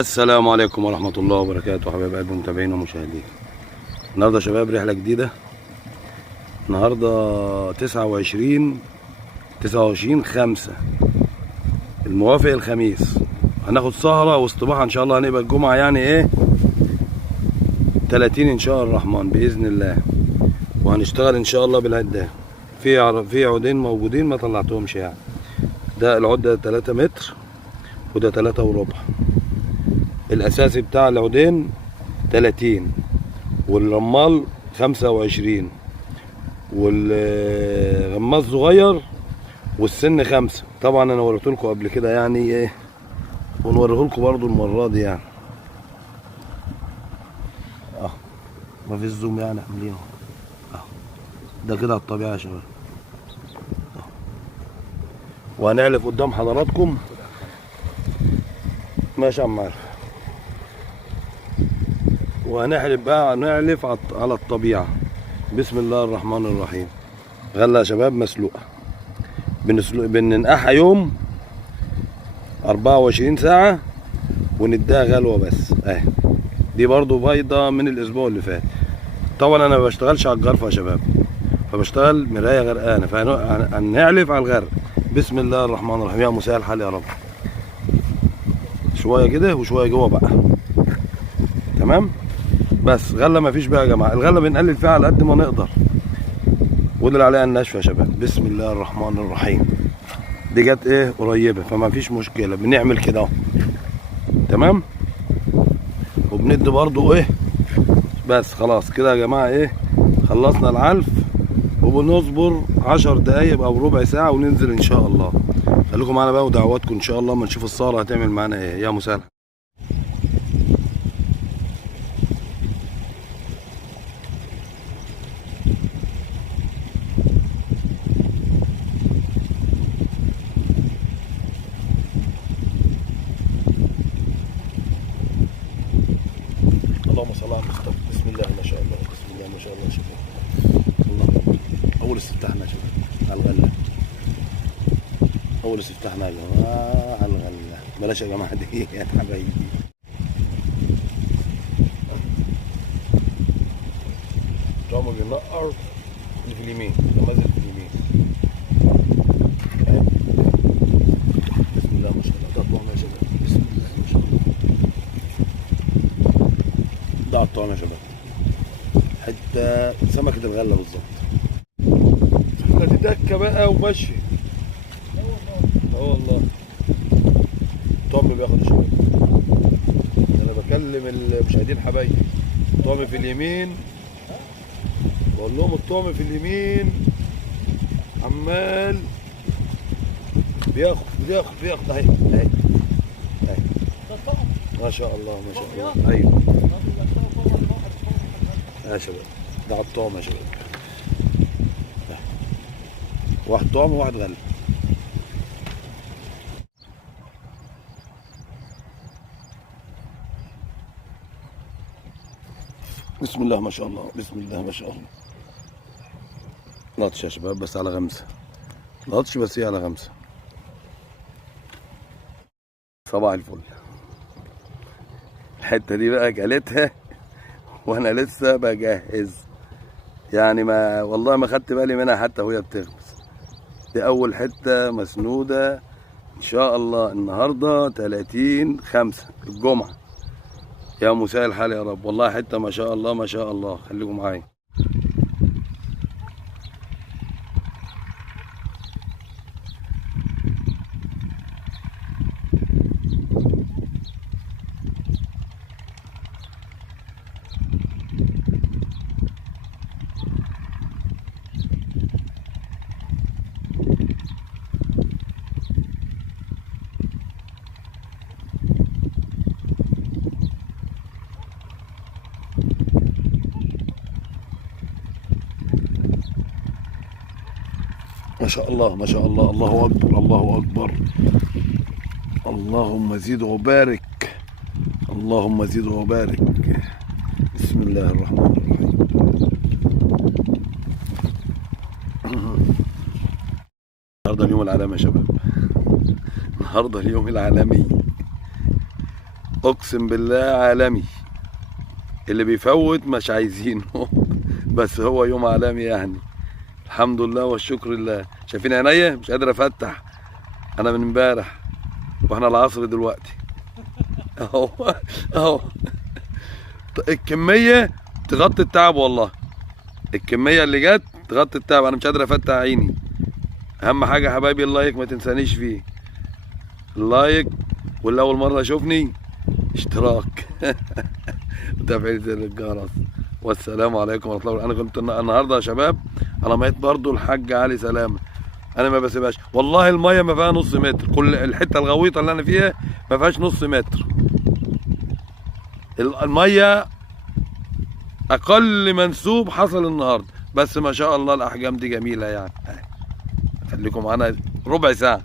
السلام عليكم ورحمة الله وبركاته حبايب قلبي متابعين ومشاهدين. النهارده يا شباب رحلة جديدة. النهارده 29/5 الموافق الخميس. هناخد سهرة واصطباح ان شاء الله، هنبقى الجمعة يعني 30 ان شاء الرحمن بإذن الله. وهنشتغل ان شاء الله بالعدة. في عودين موجودين ما طلعتهمش يعني. ده العدة 3 متر وده 3 وربع. الاساسي بتاع العودين 30 والرمال 25 والغماز صغير والسن 5. طبعا انا وريته لكم قبل كده يعني ونوريه لكم برضو المره دي يعني. ما فيش زوم يعني عاملينه ده كده على الطبيعه يا شباب. وهنعلف قدام حضراتكم. ماشي يا عم عارف. وهنحلب بقى، نعلف على الطبيعة. بسم الله الرحمن الرحيم. غلة يا شباب مسلوقة، بننقعها يوم 24 ساعة ونديها غلوة بس اهي. دي برضو بيضة من الاسبوع اللي فات. طبعا انا ما بشتغلش على الجرفة يا شباب، فبشتغل مراية غرقانة، فهنعلف على الغرق. بسم الله الرحمن الرحيم. يا مساء الحال يا رب. شوية كده وشوية جوه بقى. تمام. بس غله مفيش بقى يا جماعه. الغله بنقلل فيها على قد ما نقدر، ودي اللي عليها الناشفه يا شباب. بسم الله الرحمن الرحيم. دي جت قريبه فما فيش مشكله، بنعمل كده اهو. تمام. وبندي برضو بس خلاص كده يا جماعه. خلصنا العلف وبنصبر 10 دقايق او ربع ساعه وننزل ان شاء الله. خليكم معانا بقى ودعواتكم ان شاء الله اما نشوف السهره هتعمل معانا يا مساء. اللهم صل على المصطفى. بسم الله ما شاء الله. بسم الله ما شاء الله. شوفوا الله. اول استفتاحنا شوف على الغله. اول استفتاحنا يا جماعه على الغله. بلاش يا جماعه دي يا حبايبي. طعمه بينقر اللي في اليمين، نمازل في اليمين. بسم الله ما شاء الله. ده طعم يا شباب. بسم الله ما شاء الله. ده على الطعم يا شباب. حتى سمكة الغلة بالظبط. احنا دي دكة بقى ومشي. والله طعم بياخد يا شباب. انا بكلم المشاهدين حبايبي. الطعم في اليمين، بقول لهم الطعم في اليمين عمال بياخد اهي اهي اهي. ما شاء الله ما شاء الله. ايوه يا شباب. ده على الطعم يا شباب. واحد طعم وواحد غلة. بسم الله ما شاء الله. بسم الله ما شاء الله. لطش يا شباب بس على غمسة. لطش بس على غمسة. صباح الفل. الحتة دي بقى جالتها وانا لسه بجهز يعني، ما والله ما خدت بالي منها حتى وهي بتغمس. دي اول حتة مسنودة ان شاء الله. النهاردة 30/5 الجمعة. يا مساء الحال يا رب. والله حتة ما شاء الله ما شاء الله. خليكم معايا. ما شاء الله ما شاء الله. الله اكبر الله اكبر. اللهم زد وبارك. اللهم زد وبارك. بسم الله الرحمن الرحيم. النهارده اليوم العالمي يا شباب. النهارده اليوم العالمي. اقسم بالله عالمي، اللي بيفوت مش عايزينه. بس هو يوم عالمي يعني. الحمد لله والشكر لله. شايفين عينيا مش قادر افتح، انا من امبارح واحنا العصر دلوقتي اهو اهو. الكميه تغطي التعب والله، الكميه اللي جت تغطي التعب. انا مش قادر افتح عيني. اهم حاجه يا حبايبي اللايك ما تنسانيش فيه، اللايك، واللي اول مره يشوفني اشتراك وتفعيل زر الجرس. والسلام عليكم ورحمه الله وبركاته. انا كنت النهارده يا شباب على ميه برضو الحاج علي سلامه، انا ما بسيبهاش والله. الميه ما فيها نص متر، كل الحته الغويطه اللي انا فيها ما فيهاش نص متر. الميه اقل منسوب حصل النهارده، بس ما شاء الله الاحجام دي جميله يعني. خليكم معانا ربع ساعه.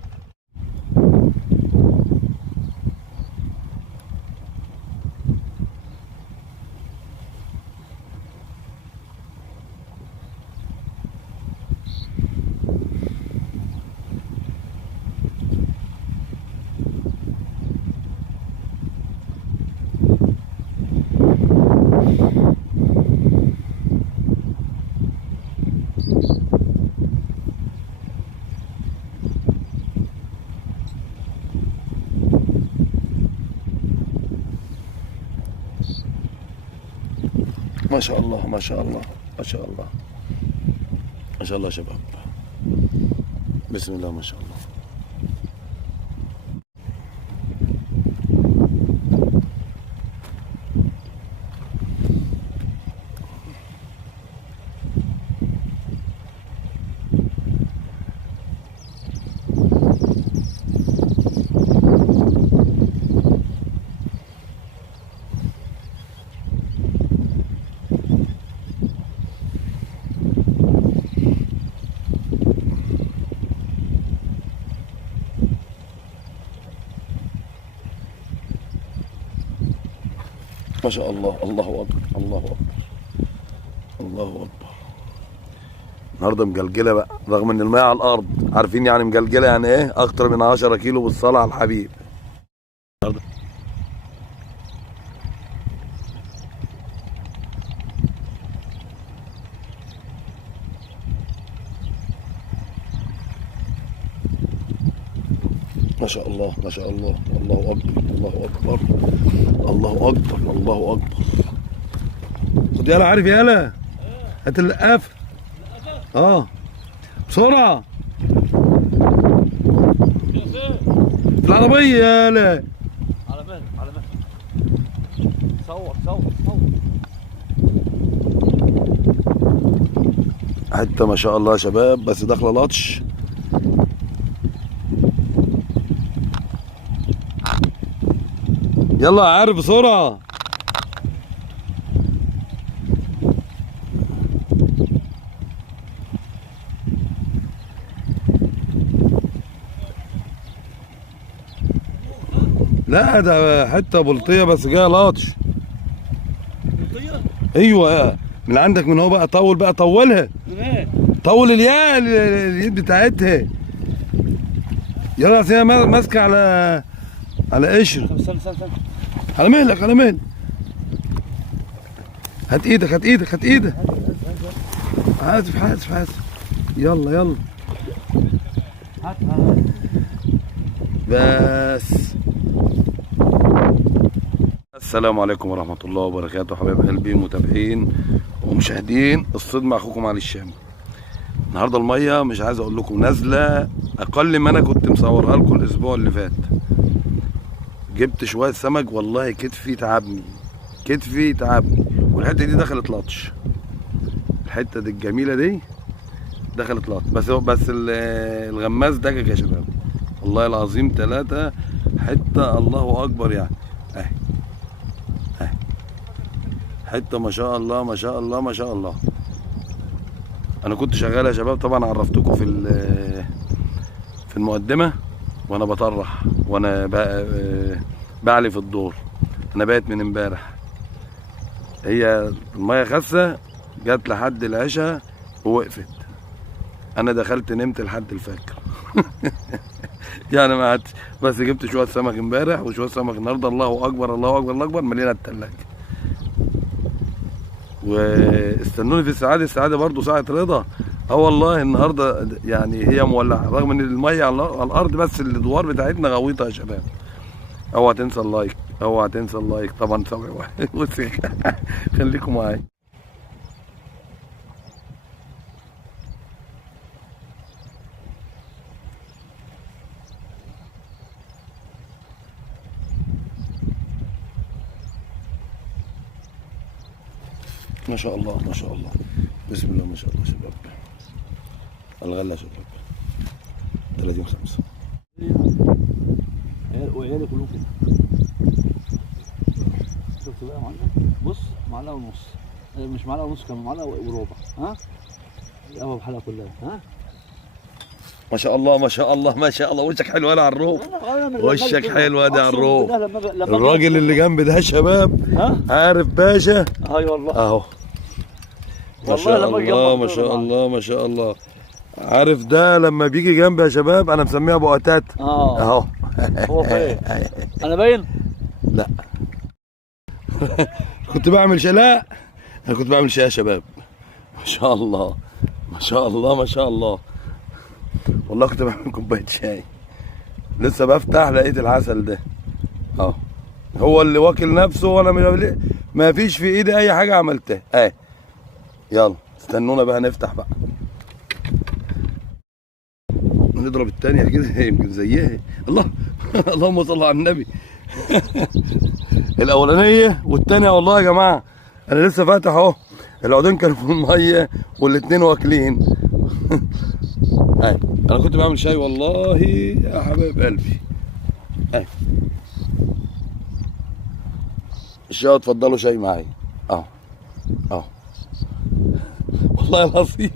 ما شاء الله ما شاء الله ما شاء الله ما شاء الله يا شباب، بسم الله ما شاء الله. ما شاء الله، الله اكبر الله اكبر الله اكبر. النهارده مجلجله بقى رغم ان الماء على الارض. عارفين يعني مجلجله يعني ايه؟ اكتر من 10 كيلو بالصلاه على الحبيب. ما شاء الله ما شاء الله، الله اكبر الله اكبر الله اكبر الله اكبر. خد يالا، عارف يالا، هات اللقافه. اه بسرعه في العربيه يالا. على مهلك على مهلك. صور صور صور. حته ما شاء الله يا شباب، بس داخله لطش. يلا يا عارف بسرعه. لا ده حته بلطيه بس جايه لطش. بلطيه؟ ايوه من عندك من هو بقى. طول بقى، طولها، طول اليد بتاعتها. يلا يا ماسكه على قشر. استنى استنى استنى. على مهلك على مهلك. هات ايدك هات ايدك هات ايدك. حاسب حاسب حاسب. يلا يلا هات هات. بس. السلام عليكم ورحمة الله وبركاته حبايب قلبي، متابعين ومشاهدين الصيد مع اخوكم علي الشامي. النهارده المية مش عايز اقول لكم نازلة اقل ما انا كنت مصورها لكم الاسبوع اللي فات. جبت شوية سمك والله كتفي تعبني، كتفي تعبني. والحتة دي دخلت لطش، الحتة دي الجميلة دي دخلت لطش. بس الغماز دجاج يا شباب والله العظيم. 3 حتة الله اكبر يعني. اهي اهي حتة ما شاء الله ما شاء الله ما شاء الله. انا كنت شغال يا شباب طبعا، عرفتكم في المقدمة وانا بطرح وانا بعلي في الدور. انا بايت من امبارح، هي المية خاسة جت لحد العشاء ووقفت. انا دخلت نمت لحد الفجر. يعني ما عادش، بس جبت شويه سمك امبارح وشويه سمك النهارده. الله اكبر الله اكبر الله اكبر، مليانه التلاجه. واستنوني في السعاده، السعاده برضو ساعه رضا. اه والله النهارده يعني هي مولعه رغم ان الميه على الارض، بس الادوار بتاعتنا غويطه يا شباب. اوعى تنسى اللايك، اوعى تنسى اللايك طبعا. سوي واحد بصي خليكم معايا. ما شاء الله ما شاء الله، بسم الله ما شاء الله شباب. الغله يا شباب 30/5. وعيالي كلهم كده. شفت بقى يا معلم؟ بص معلقه ونص، مش معلقه ونص، كمان معلقه وربع. ها القهوه بحالها كلها. ها ما شاء الله ما شاء الله ما شاء الله. وشك حلو انا على الروح، وشك حلو ادي على الروح. الراجل اللي جنب ده يا شباب، ها عارف باشا؟ اي والله اهو ما شاء الله ما شاء الله ما شاء الله. عارف ده لما بيجي جنبي يا شباب انا مسميها ابو قتات. اهو هو فين؟ انا باين؟ لا كنت بعمل شاي. لا انا كنت بعمل شاي يا شباب. ما شاء الله ما شاء الله ما شاء الله. والله كنت بعمل كوبايه شاي، لسه بفتح لقيت العسل ده اهو. هو اللي واكل نفسه وانا ما فيش في ايدي اي حاجه عملتها. اهي يلا استنونا بقى نفتح بقى، نضرب التانية كده يمكن زيها. الله اللهم صل على النبي. الاولانيه والتانية والله يا جماعه انا لسه فاتح اهو. العودين كانوا في الميه والاتنين واكلين. انا كنت بعمل شاي والله يا حبايب قلبي. الشاي اتفضلوا شاي معايا اهو اهو والله العظيم.